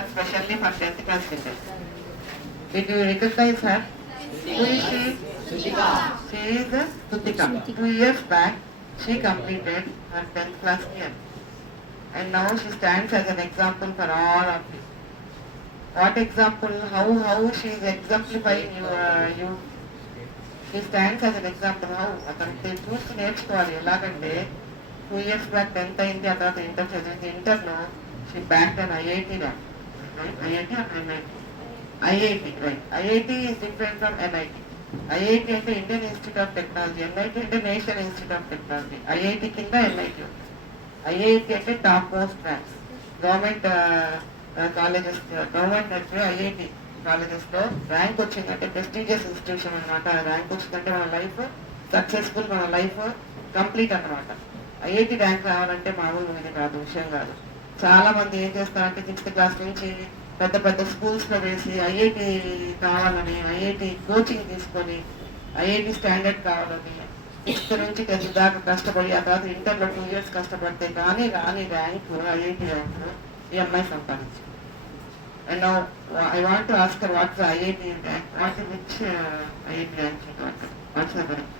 especially for 10th class students. Did you recognize her? Who is she? Sutika. She is Sutika. 2 years back, she completed her 10th class year. And now she stands as an example for all of you. What example? How she is exemplifying you? She stands as an example. How? అతనికి చూసి నేర్చుకోవాలి. ఎలాగంటే 2 years back 10th అయింది, ఆ తర్వాత ఇంటర్ చదివింది. ఇంటర్లో she backed an IIT rank. Right? IIT or NIT? IIT, right. IIT is different from NIT. IIT అంటే Indian institute of technology, NIT అంటే national institute of technology. IIT కింద NIT ఉంది. IIT అంటే top most ranks. Government colleges, government అంటే IIT కాలేజెస్లో ర్యాంక్ వచ్చిందంటే prestigious institution అనమాట. ర్యాంక్ వచ్చిందంటే మన లైఫ్ సక్సెస్ఫుల్, మన లైఫ్ కంప్లీట్ అనమాట. IIT ర్యాంక్ రావాలంటే మామూలు ఇది కాదు, విషయం కాదు. చాలా మంది ఏం చేస్తారంటే 6th క్లాస్ నుంచి పెద్ద పెద్ద స్కూల్స్లో వేసి IIT కావాలని, IIT కోచింగ్ తీసుకొని IIT స్టాండర్డ్ కావాలని 6th నుంచి 10th దాకా కష్టపడి, ఆ తర్వాత ఇంటర్లో 2 years కష్టపడితే కానీ రాని ర్యాంకు IIT ర్యాంకు ఈ అమ్మాయి సంపాదించింది. And now I want to ask her what's the IIT rank? Which IIT rank she got? What's the rank?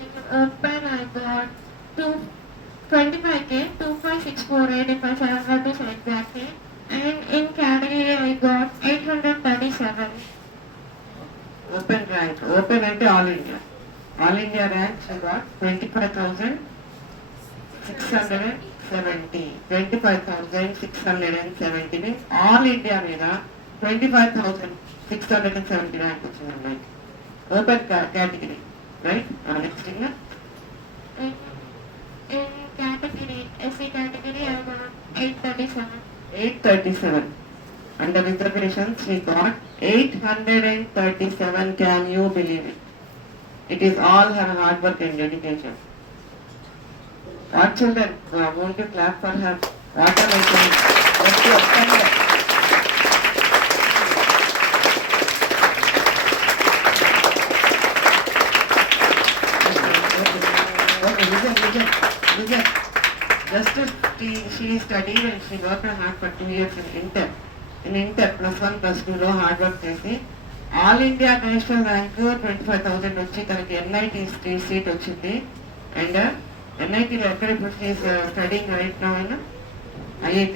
In Open I got 25K, 25,648 if I remember this exactly. And in category I got 837. Open rank. Open అంటే all India. All India rank she got 25,670. 25,670 means all India మీద 25,670 rank వచ్చింది అమ్మాయి. Open category, right? Next thing. In category, SC category I got 837. 837. Under reservations she got 837. Can you believe it? It is all her hard work and dedication. What children, won't you clap for her? What am I saying? Let's do a standard. Okay, listen. Just she studied and she worked hard for 2 years in Inter. In Inter, +1, +2 hard work చేసి all India national rank 25,000 వచ్చి తనకి NIT seat వచ్చింది. అండ్ NITలో ఎక్కడ ఇప్పుడు studying right now అయినా IIT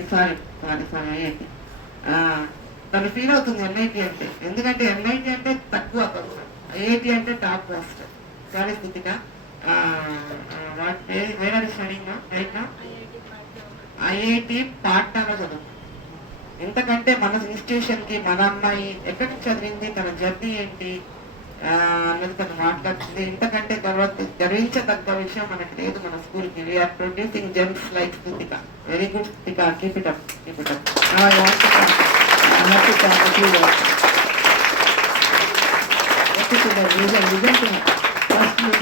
IIT. తను ఫీల్ అవుతుంది NIT అంటే, ఎందుకంటే NIT అంటే తక్కువ, IIT అంటే టాప్ మోస్ట్. సారీ స్థితిక, వేరే స్టడీయింగ్ రైట్ నౌ IIT పాట్నాలో చదువు. ఎందుకంటే మన ఇన్స్టిట్యూషన్కి మన అమ్మాయి ఎక్కడి నుంచి చదివింది, తన జర్నీ ఏంటి అన్నది తను మాట్లాడుతుంది. ఇంతకంటే గర్వించదగ్గ విషయం మనకి లేదు మన స్కూల్కి. We are producing gems like Sthitika. Very good Sthitika, keep it up.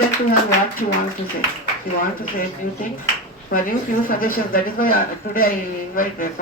Listen to her what she wants to say. She wants to say a few things for you, few suggestions. That is why today I invite